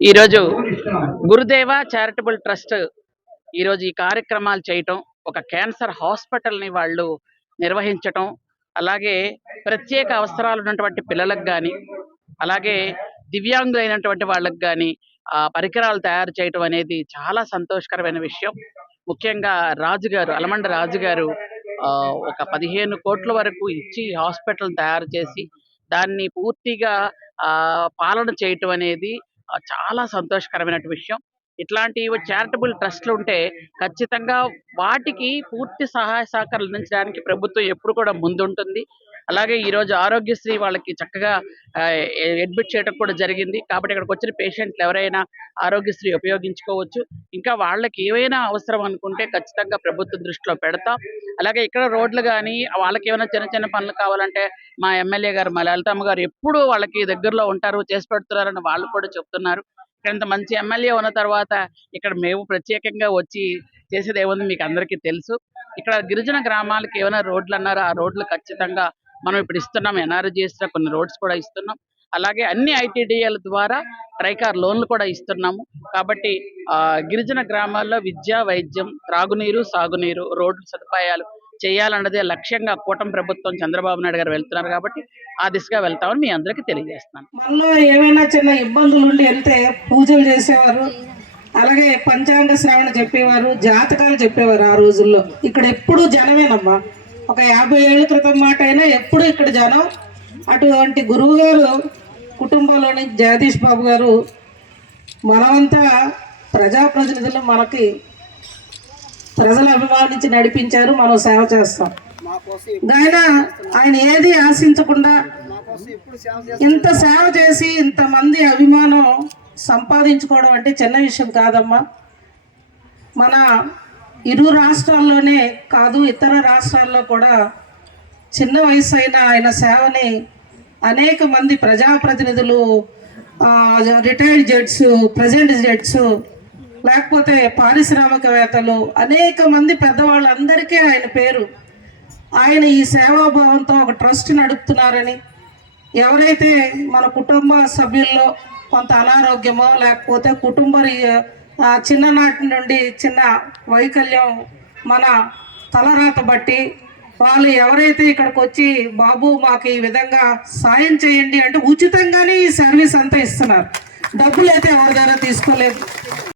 ఈరోజు గురుదేవ charitable trust ఈరోజు ఈ కార్యక్రమాలు చేయటం, ఒక క్యాన్సర్ హాస్పిటల్ని వాళ్ళు నిర్వహించటం, అలాగే ప్రత్యేక అవసరాలు ఉన్నటువంటి పిల్లలకు కానీ, అలాగే దివ్యాంగులైనటువంటి వాళ్ళకి కానీ పరికరాలు తయారు చేయటం అనేది చాలా సంతోషకరమైన విషయం. ముఖ్యంగా రాజుగారు, అలమండ రాజుగారు ఒక 15 కోట్ల వరకు ఇచ్చి హాస్పిటల్ తయారు చేసి దాన్ని పూర్తిగా పాలన చేయటం అనేది చాలా సంతోషకరమైన విషయం. ఇట్లాంటి చారిటబుల్ ట్రస్ట్‌లు ఉంటే ఖచ్చితంగా వాటికి పూర్తి సహాయ సహకారాలు అందించడానికి ప్రభుత్వం ఎప్పుడు కూడా ముందుంటుంది. అలాగే ఈరోజు ఆరోగ్యశ్రీ వాళ్ళకి చక్కగా అడ్మిట్ చేయడం కూడా జరిగింది. కాబట్టి ఇక్కడికొచ్చిన పేషెంట్లు ఎవరైనా ఆరోగ్యశ్రీ ఉపయోగించుకోవచ్చు. ఇంకా వాళ్ళకి ఏవైనా అవసరం అనుకుంటే ఖచ్చితంగా ప్రభుత్వం దృష్టిలో పెడతాం. అలాగే ఇక్కడ రోడ్లు గానీ, వాళ్ళకేమైనా చిన్న చిన్న పనులు కావాలంటే మా ఎమ్మెల్యే గారు, మా లలితమ్మ గారు ఎప్పుడూ వాళ్ళకి దగ్గరలో ఉంటారు, చేసి పెడుతున్నారని వాళ్ళు కూడా చెప్తున్నారు. ఇంత మంచి ఎమ్మెల్యే ఉన్న తర్వాత ఇక్కడ మేము ప్రత్యేకంగా వచ్చి చేసేదేముంది మీకు అందరికీ తెలుసు. ఇక్కడ గిరిజన గ్రామాలకు ఏమైనా రోడ్లు అన్నారో ఆ రోడ్లు ఖచ్చితంగా మనం ఇప్పుడు ఇస్తున్నాం. ఎన్ఆర్జీఎస్‌లో కొన్ని రోడ్స్ కూడా ఇస్తున్నాం. అలాగే అన్ని ఐటీడీఏల ద్వారా ట్రైకార్ లోన్లు కూడా ఇస్తున్నాము. కాబట్టి గిరిజన గ్రామాల్లో విద్య, వైద్యం, త్రాగునీరు, సాగునీరు, రోడ్లు సదుపాయాలు చేయాలన్నదే లక్ష్యంగా కూటమి ప్రభుత్వం చంద్రబాబు నాయుడు గారు వెళ్తున్నారు. కాబట్టి ఆ దిశగా వెళ్తామని మీ అందరికీ తెలియజేస్తున్నాను. మనలో ఏమైనా చిన్న ఇబ్బందులు ఉండి వెళ్తే పూజలు చేసేవారు, అలాగే పంచాంగ శ్రవణ చెప్పేవారు, జాతకాలు చెప్పేవారు. ఆ రోజుల్లో ఇక్కడ ఎప్పుడు జనమేనమ్మా. ఒక 50 ఏళ్ళ క్రితం మాట అయినా ఎప్పుడు ఇక్కడ జనం. అటువంటి గురువు గారు కుటుంబంలోని జగదీష్ బాబు గారు మనమంతా ప్రజాప్రతినిధులు, మనకి ప్రజలు అభిమానించి నడిపించారు. మనం సేవ చేస్తాం. ఆయన ఏది ఆశించకుండా ఇంత సేవ చేసి ఇంతమంది అభిమానం సంపాదించుకోవడం అంటే చిన్న విషయం కాదమ్మా. మన ఇరు రాష్ట్రాల్లోనే కాదు, ఇతర రాష్ట్రాల్లో కూడా చిన్న వయసు అయిన ఆయన సేవని అనేక మంది ప్రజాప్రతినిధులు, రిటైర్డ్ జడ్స్, ప్రజెంట్ జడ్స్, లేకపోతే పారిశ్రామికవేత్తలు, అనేక మంది పెద్దవాళ్ళందరికీ ఆయన పేరు. ఆయన ఈ సేవాభావంతో ఒక ట్రస్ట్ నడుపుతున్నారని, ఎవరైతే మన కుటుంబ సభ్యుల్లో కొంత అనారోగ్యమో లేకపోతే చిన్ననాటి నుండి చిన్న వైకల్యం మన తలరాత బట్టి వాళ్ళు ఎవరైతే ఇక్కడికి వచ్చి బాబు మాకు ఈ విధంగా సాయం చేయండి అంటే ఉచితంగానే ఈ సర్వీస్ అంతా ఇస్తున్నారు. డబ్బులు అయితే ఎవరి దగ్గర తీసుకోలేదు.